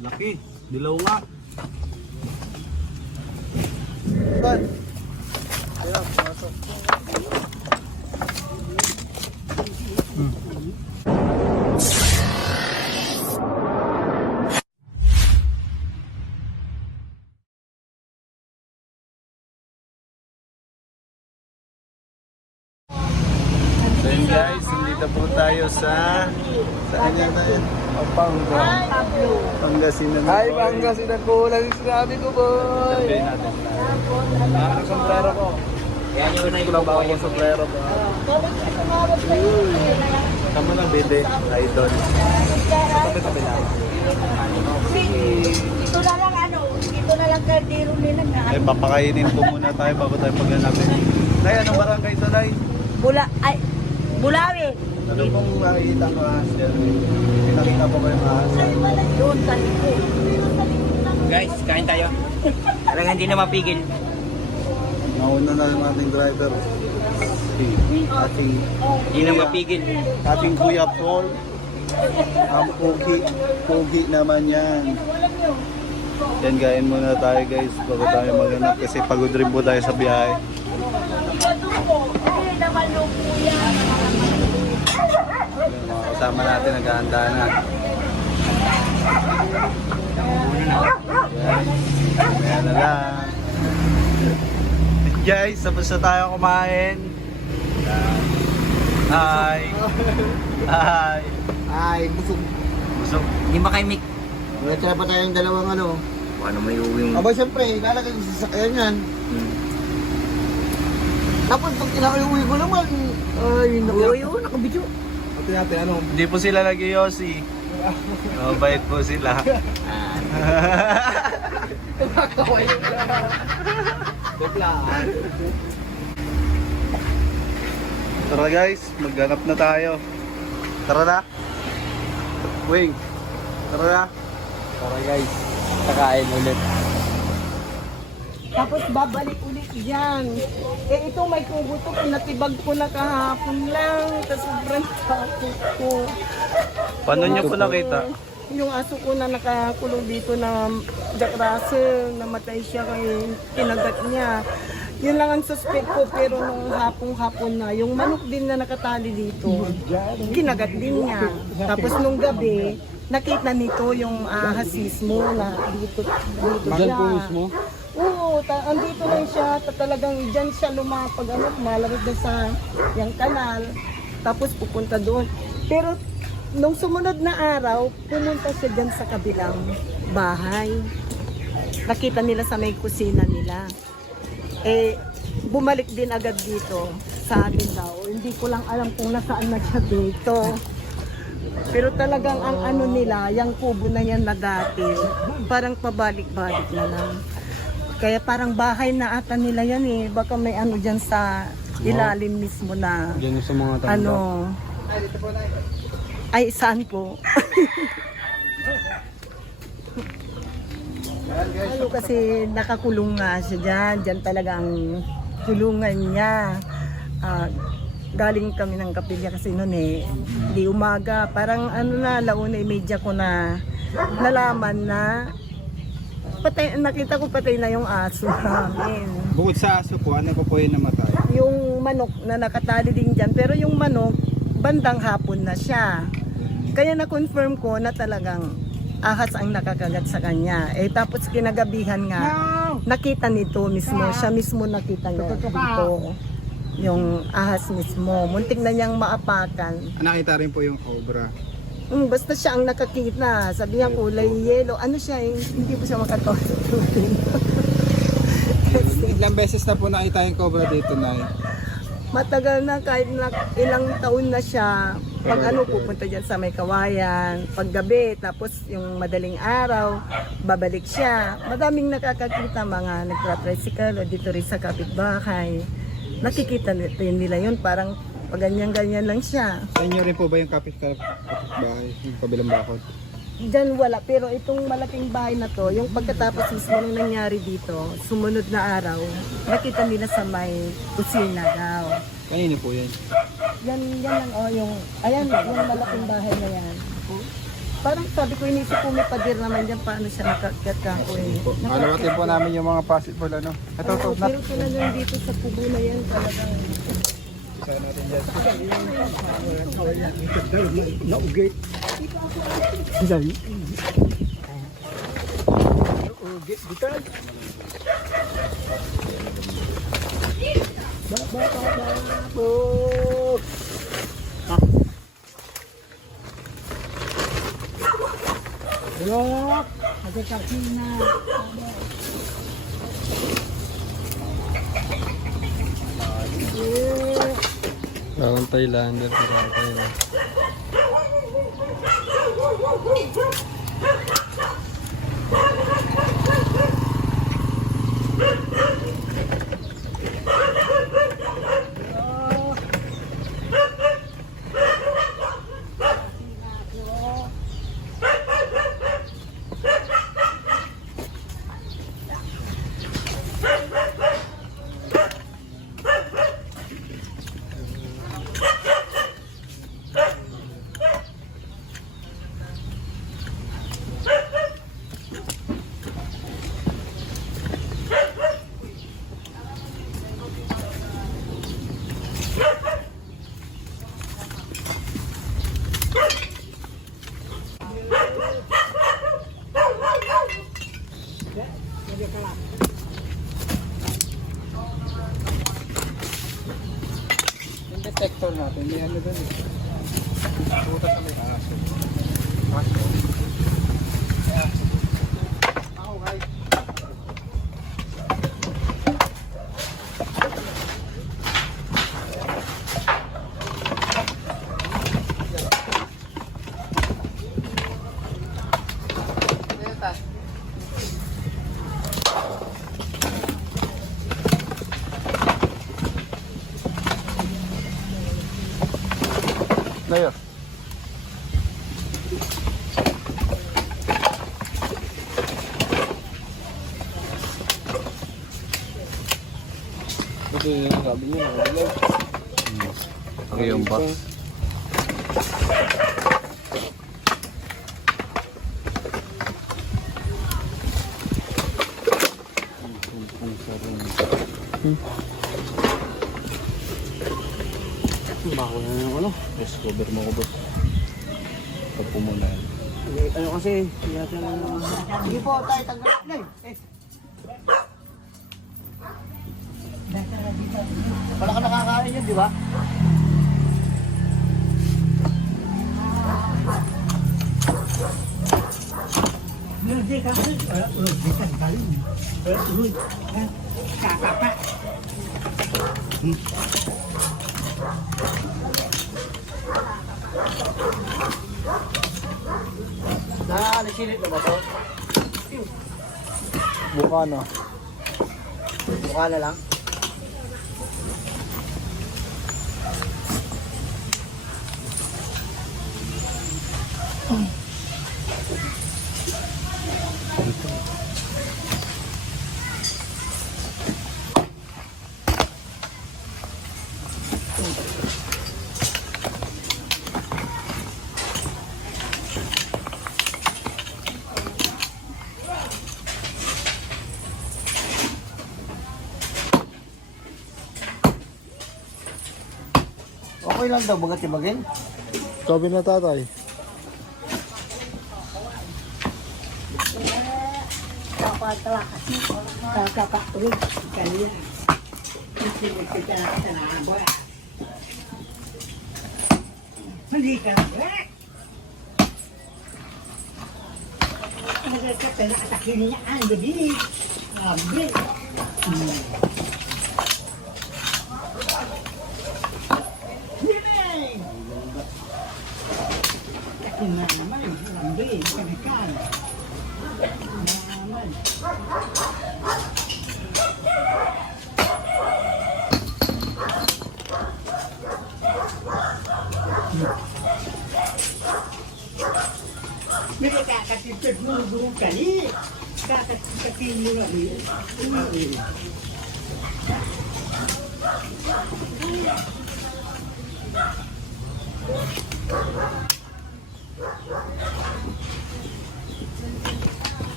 Laki, dilaw nga. Ban. Ayan, pasok. So yun guys, nandito po tayo sa saan yan tayo? Pampanga. Pangasinan. Ay, Pangasinan po. Lang sinabi ko, boy. Sabihin natin. Ang sombrero ko. Yan yung unay ko lang bawa yung sombrero ko. Tama lang, bebe. Idol. Tabi-tabi lang. Ito na lang ito na lang kardero nila na. Ay, papakainin po muna tayo bago tayo paghanapin. Nay, anong barangay ito, Nay? Bulawi. Ano pong makikita ang ahas yan? Pinakita po kayo ng ahas. Doon sa likod. Guys, kain tayo. Talagang hindi na mapigil. Nauna na yung ating driver. Hindi na mapigil. Ating Kuya Paul. Ang pogi naman yan. Yan, kain muna tayo guys bago tayo maghanap kasi pagod rin po tayo sa biyahe. Yan, mga kasama natin naghahanda na. Yan na lang. Guys, tapos na tayo kumain. Yan. Hi! Hi! Ay, busog. Busog. Hindi ba kay Mick? Tira pa tayong dalawang ano. Paano may uwing? Aba, siyempre, lalagay ko sa sasakyan yan. Tapos pag kinakayuwi ko naman, ay, nakabidyo. Ate natin, ano? Hindi po sila nag-iossi. Mabait po sila. Tara guys, maghanap na tayo. Tara na. Wing. Tara na. Tara guys, kakain ulit. Tapos babalik ulit dyan. Eh ito may kubo to, pinatibag ko na kahapon lang. Tapos sobrang takot ko. Paano niyo po nakita? Yung aso ko na nakakulong dito na Jack Russell, namatay siya kaya kinagat niya. Yun lang ang suspect ko, pero nung hapong-hapon na, yung manok din na nakatali dito, kinagat din niya. Tapos nung gabi, nakita nito yung hasismo na dito siya. mismo? Oo, andito lang siya, talagang dyan siya lumapag, malamig na sa yung kanal, tapos pupunta doon. Pero nung sumunod na araw, pumunta siya dyan sa kabilang bahay. Nakita nila sa may kusina nila. Eh, bumalik din agad dito sa amin daw. Hindi ko lang alam kung nasaan na siya dito. Pero talagang ang ano nila, yung kubo na yan na dati, parang pabalik-balik na lang. Kaya parang bahay na ata nila yan eh. Baka may ano dyan sa ilalim mismo na Diyan sa mga ano. Ay, saan po? Ano kasi nakakulong nga siya dyan. Dyan talaga ang kulungan niya. Galing kami ng kapilya kasi noon eh. Di umaga. Parang ano na, launa imedya ko na nalaman na patay, nakita ko patay na yung aso namin. Bukod sa aso po, ano pa po yung namatay? Yung manok na nakatali din dyan. Pero yung manok, bandang hapon na siya. Kaya na-confirm ko na talagang ahas ang nakakagat sa kanya. Eh tapos kinagabihan nga, nakita nito mismo, siya mismo nakita niya dito. Yung ahas mismo, muntik na niyang maapakan. Nakita rin po yung cobra. Basta siya ang nakakita, sabi niya kulay yellow. Ano siya, hindi po siya makatawag. Ilang beses na po nakita yung cobra dito, Nay? Matagal na, kahit na ilang taon na siya. Pag ano, pupunta dyan sa may kawayan, paggabi, tapos yung madaling araw, babalik siya. Madaming nakakakita, mga nagtra-tricycle o dito rin sa kapitbahay. Nakikita nila yun, parang pag ganyan-ganyan lang siya. Sa inyo rin po ba yung kapitbahay, yung kabilang bakod? Diyan wala, pero itong malaking bahay na to, yung pagkatapos mismo nung nangyari dito, sumunod na araw, nakita nila sa may kusina daw. Kanino po yan? Yan lang, yung, ayan, yung malaking bahay na yan. Parang sabi ko, inisip ko may pader naman dyan, paano siya nakakyat kako eh. Alawatin po namin yung mga possible ano. Ito, Oo, pero talagang dito sa kubo na yan, talagang Naugit. Dali. Naugit. Bital. Hello. Magkakasina. Parang Thailander, parang Thailander. Yung detector natin, may ano doon eh. Puta sa may aso. Aso. Ako guys. Layo. Ito yung sabi niya. Okay yung box. Bako na yung ano. Yes, cover mo ko boss. Pag pumuna yan. Ano kasi, yata na Sige po, tayo tanggap na eh. Wala ka nakakain yun, di ba? Nasilit na ba to? Buka na. Mukha na lang. Okay lang daw, bagat-ibagin. Sabi na tatay.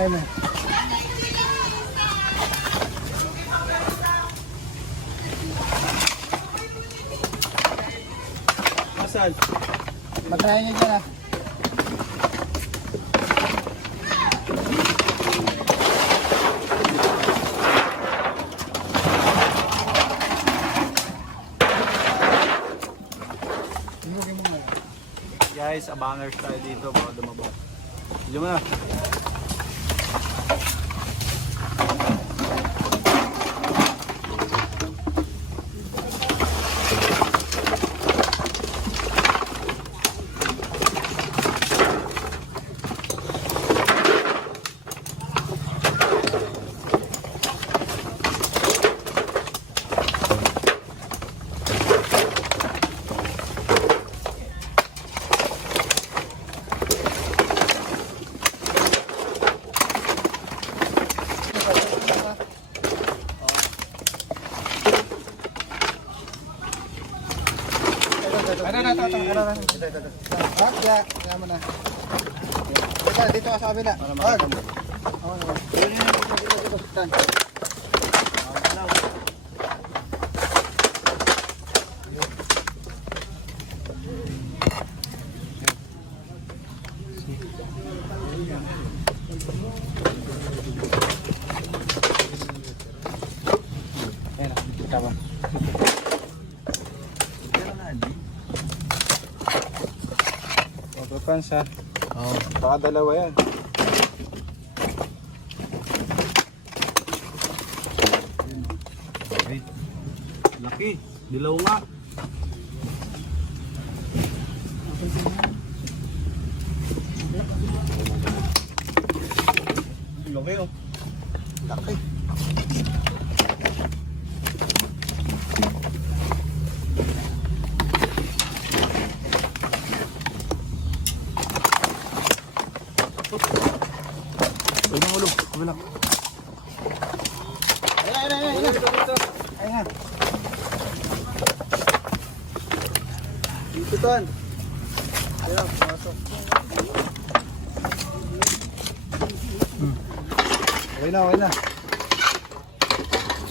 Alay mo. Asan? Matayin niyo dyan ah. Guys, abangers tayo dito. Baka dumaba. Diyan mo na. Kaya mo na. Dito ka sa kabila. Ayan, kita ba? Pans ha? Oo. Baka dalawa yan. Ay, laki. Dilaw nga. Laki oh. Laki. Ay, nang ulo. Kumilak. Ayan. Dito Ton. Ayan, masok. Okay na, okay na.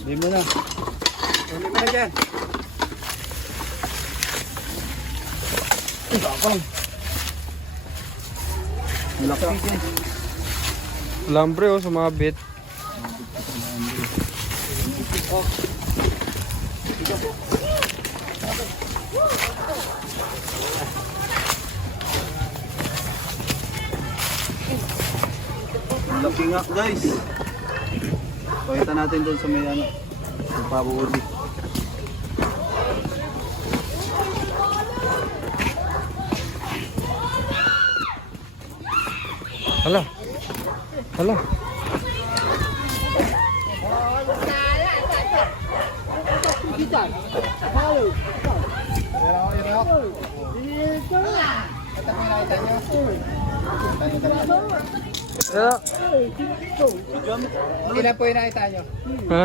Hindi mo na. Huli mo na dyan. Ay, bakang. Laki. Lambre oh, sumabit. Laki nga guys. Pakita natin doon sa may ano. Sa pabuuli. Hala. Hala. Hala. Ilan po yung nakita nyo? Ha?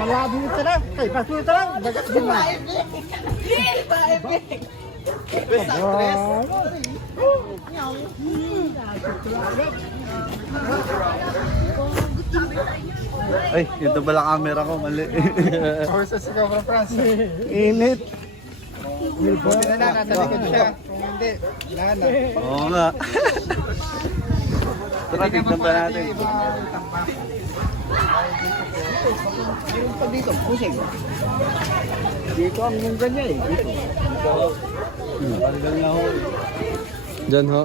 Malabo ito lang. Ay, paso ito lang. Dagat din na. Ay, ito pala camera ko. Mali. Horses ikaw from France. Init. Buti na lang, nasa likod siya. Kung hindi, wala na. Oo nga. Tara, tignan pa natin. Dito, pusing. Dito ang yung ganyan eh. Dito. Pagdal na ho. Diyan ho.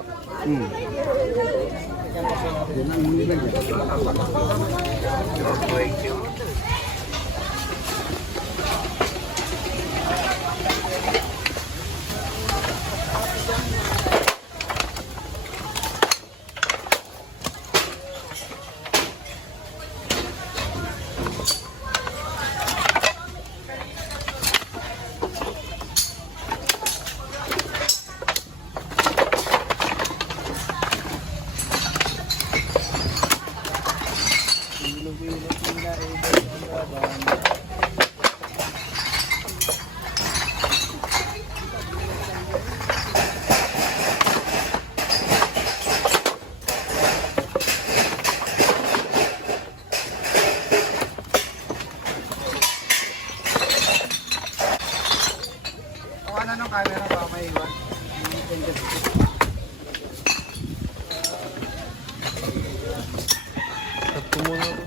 Kung ano ng camera ba may iwan? Ito muna ako.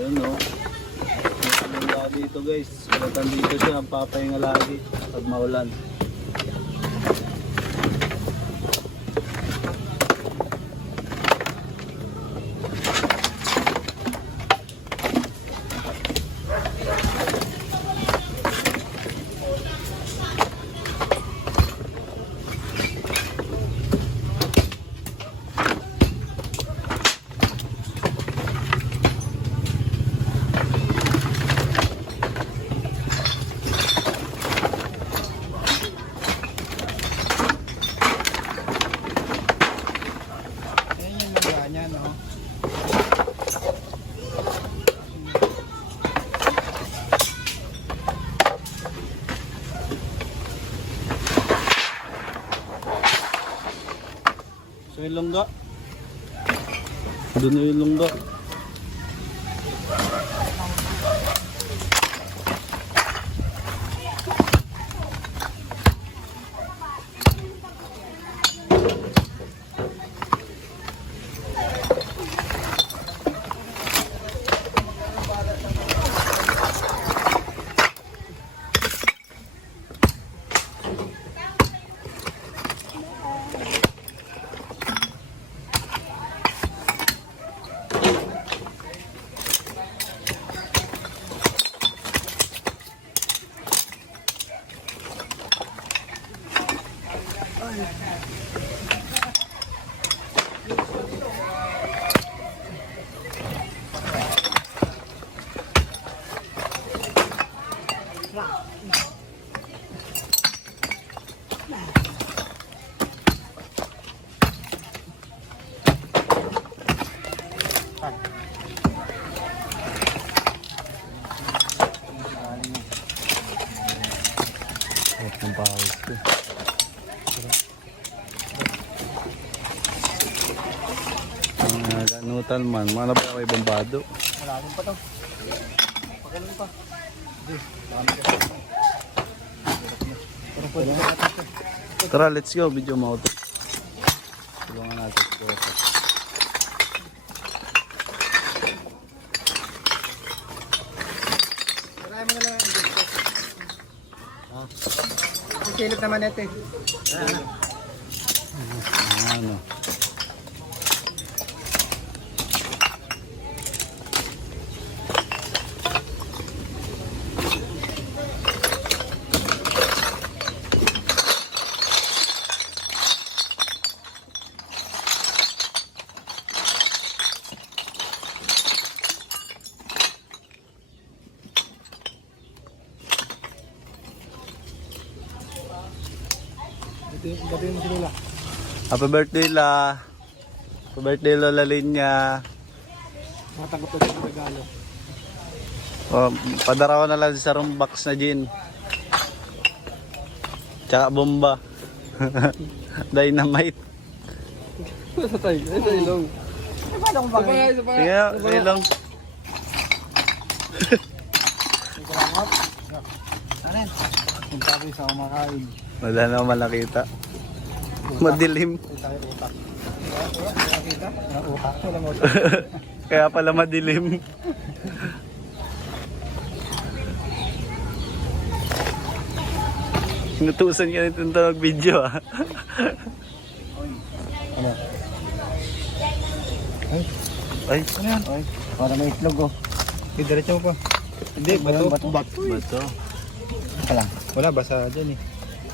Yun no. Yung dito guys. Kaya dito siya ang papahinga lagi pag maulan. Ayan yung mga niya, no? So yung lungga. Doon na yung lungga. At ng pawis ko. Ang ganutan man. Mana ba kayo bombado? Malalim pa to. Pagalan pa. Pero pwede ka natin. Tara, let's go. Video mo ito. Tulungan natin ito. Try mo na lang yung dito. Ang kilip naman ito eh. Ano? Batiin mo si Lola. Happy birthday, La. Happy birthday, Lola Linya. Matanggap na siya regalo. Oh, padaraw na lang sa room box na gin. Tsaka bomba. Dynamite. Sa tayo. Ito ilong. Paano kung bakit? Sige, sa ilong. Ano yan? Kung sabi sa kumakain. Wala na malakita. Madilim. Ay tayo utak. Wala kita. Wala utak. Walang utak. Kaya pala madilim. Inutusan ka nito mag-video ah. Ano? Ay, Ano yan? Ay, para may itlog oh. Diretso mo pa. Hindi, bato. Bato. bato. Wala, basa dyan eh.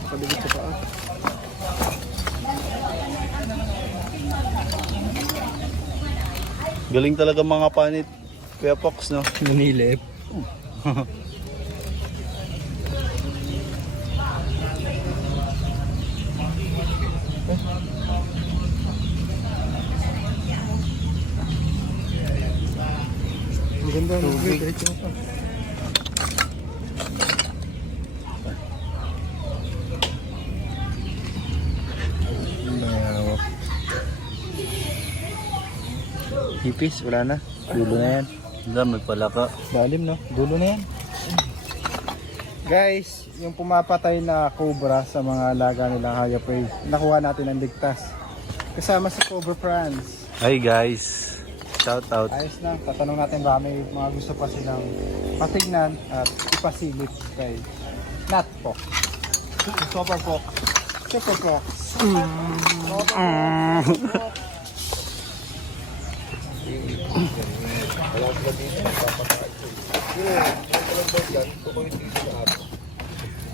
Nakadikit sa paa. Galing talaga mga panit. Kuya Fox, no? Nanilip. Maganda, diretso mo pa. Hipis, wala na. Dulo na yan. Wala, may palaka. Lalim, no? Dulo na yan. Guys, yung pumapatay na cobra sa mga alaga nilang hayop ay nakuha natin ang ligtas. Kasama sa Cobra France. Hi guys. Shout out. Ayos na, tatanong natin ba may mga gusto pa silang patignan at ipasilip kay Nat po. Super po. Super po.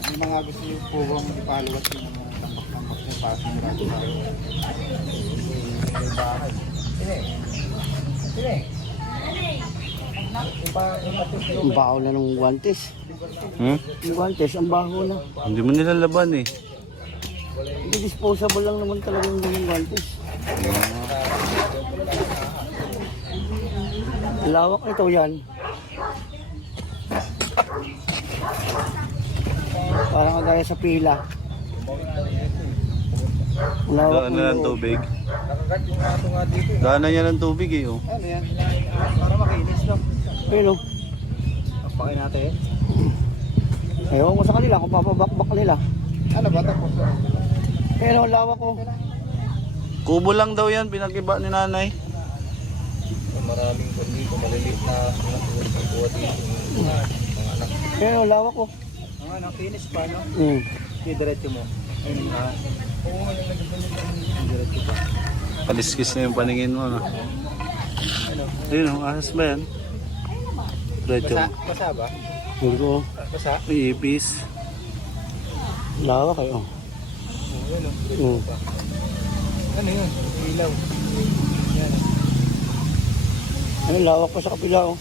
Yung mga gusto yung puwang ipalawat yung mga tambak-tambak yung pasok ng rato sa bahay. Ang baho na ng guantes. Yung guantes, ang baho na. Hindi mo nilalaban eh. Hindi disposable lang naman talaga yung guantes. Lawak nito yan. Parang kagaya sa pila. Lawak Daan na ng nito. tubig. Nakagat yung rato nga dito. Daanan niya ng tubig eh. Oh. Ano yan? Para makinis lang. Pero, Papakin natin. ewan ko sa kanila kung papabakbak nila. Ano ba tapos? Pero lawak ko. Kubo lang daw yan, pinagiba ni nanay. Maraming dito, maliliit na kuha dito. Mga anak. Pero lawak ko. Mga anak, finish pa, no? Diretso mo. Ayun na. Oo, diretso pa. Kaliskis na yung paningin mo. No? Ayun, ang ahas ba yan? Diretso mo. Basa ba? Pero ko, Basa? May ipis. lawak kayo. Oo, yun o. Mm. Ano yun? Ilaw. Yan. Ano, lawak pa sa kapila oh.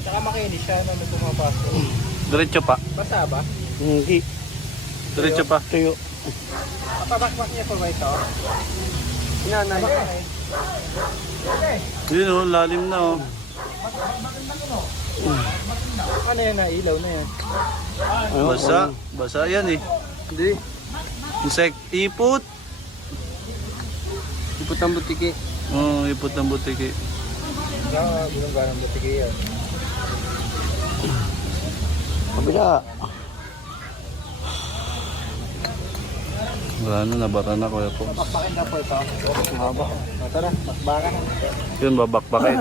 Tsaka makinis siya, no? May pumapasok. Diretso pa. Basa ba? Hindi, Diretso pa. tuyo. Papabakbak niya pa ba ito? Nanay. Yun oh, lalim na oh. Ano yan na? Ilaw na yan. Basa. Basa yan eh. Hindi. Insect. Ipot. Ipot ang butiki. Oo, ipot ng butiki. Bulong ganang butigay yan. Kapila. Wala na, nabara na Kuya Fox. Bakbakin na po ito. Haba. Tara, bakbakan. Yun, babakbakin.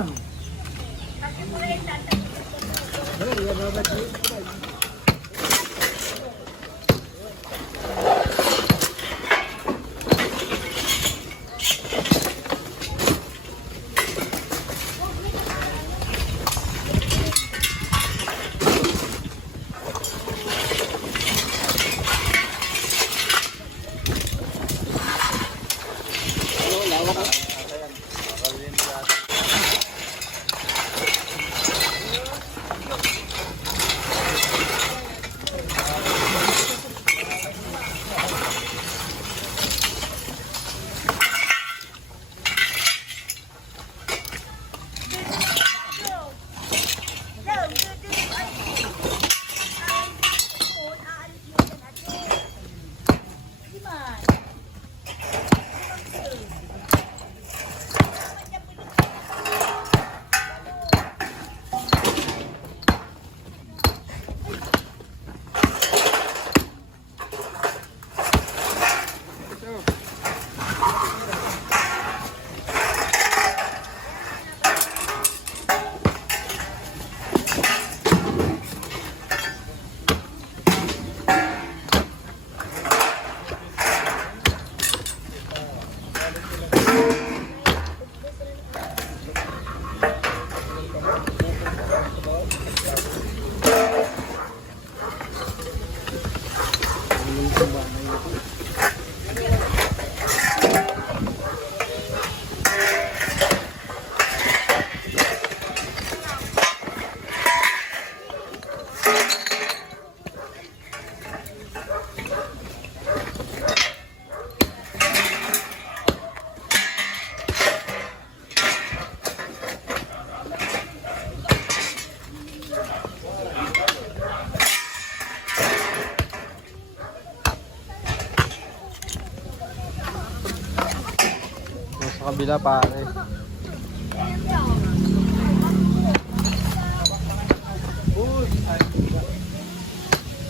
Sa kabila pare.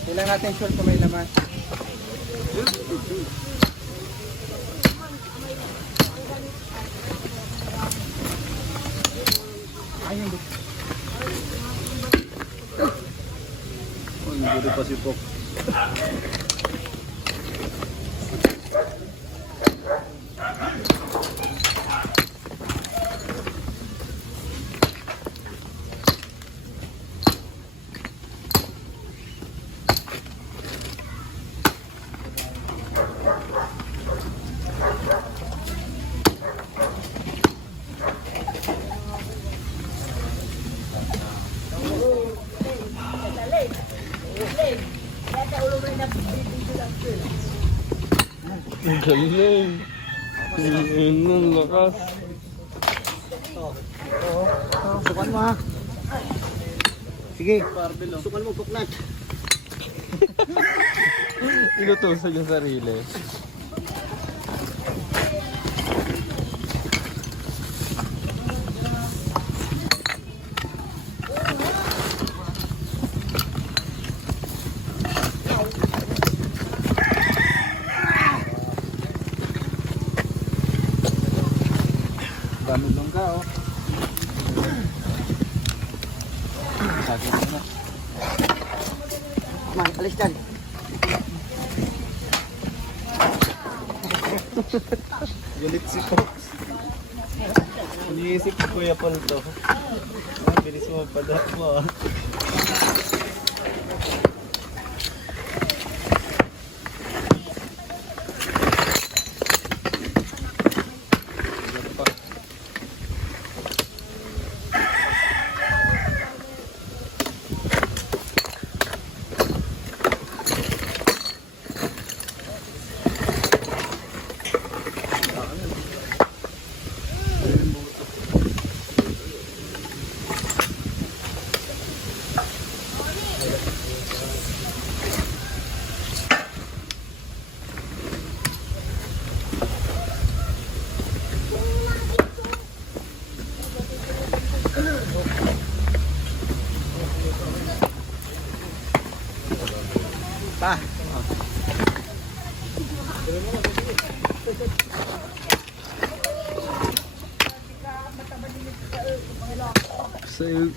Kailan natin sure kung may laman. Oh, hindi pa si Pok. Ang galing. Ang lakas. Sukan mo ha. Sige. Sukan mo, Puknat. Inutusan yung sarili. Dami lungga oh. Sakit na. Man, alis dyan. Galit si Pok. Iniisip ko Kuya Paul to. Ang bilis mo padak mo ah. So,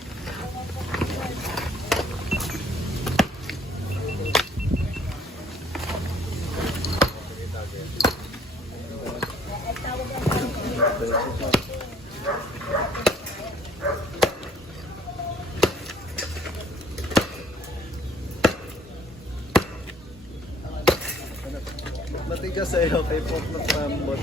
Matigas sa'yo kay Pok ng pambot.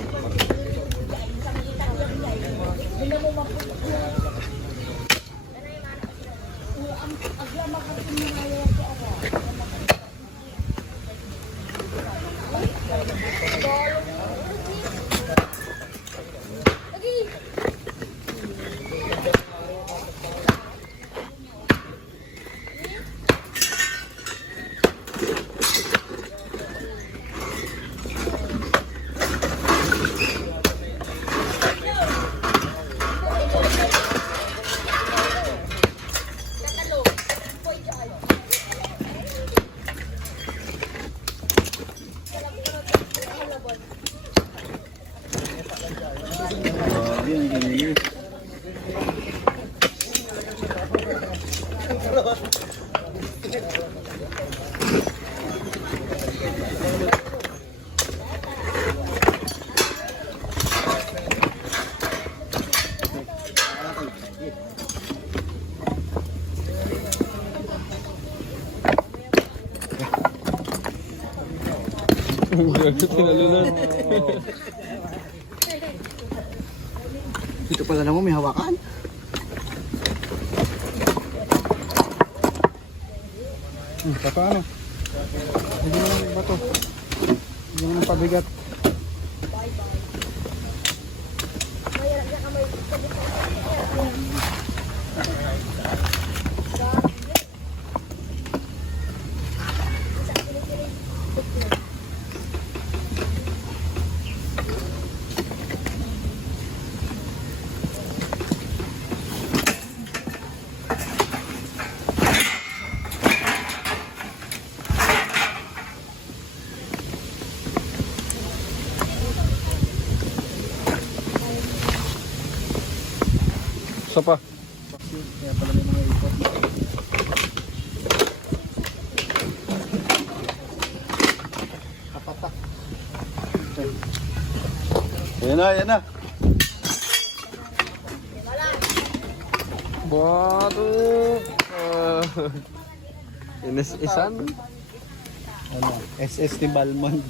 Yan, ganyan. Tinalunan. Ito pala naman may hawakan. Paano? Hindi mo lang bato. Hindi mo lang pabigat. Isa pa. Kaya pala may mga ipot. Kapatak. Ayan na, ayan na. Bato. Inis-isan. Ano? SS Timbalman.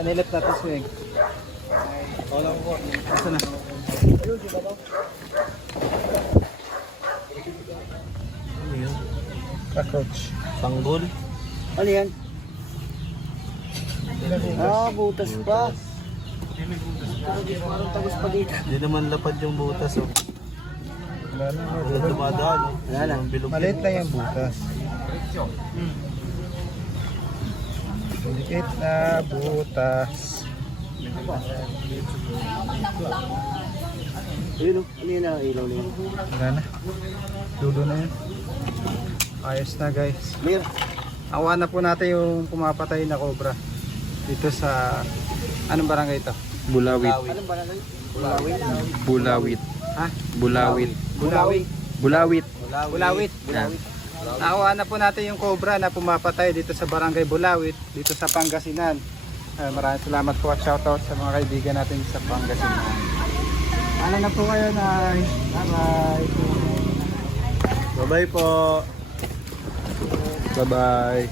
Manilip natin swing. Wala ko. Asa na? Cockroach. Tanggol. Ano yan? Butas pa. Parang tagos pa dito. Hindi naman lapad yung butas. Oh. Wala na. Wala dumadaan. Oh. Wala na. Yung bilog Maliit lang yung butas. Maliit na butas. Ayun o. Ano yun ang ilaw na yun? Wala na. Dulo na yun. Ayos na guys. Clear. Awa na po natin yung pumapatay na cobra. Dito sa... Anong barangay ito? Bulawit. Anong barangay? Bulawin. Bulawit. Ha? Bulawit. Bulawit. Bulawit. Bulawit. Nakuha na po natin yung cobra na pumapatay dito sa Barangay Bulawit, dito sa Pangasinan. Maraming salamat po at shoutout sa mga kaibigan natin sa Pangasinan. Ano na po kayo, Nay? Bye-bye. Bye-bye po. Bye-bye.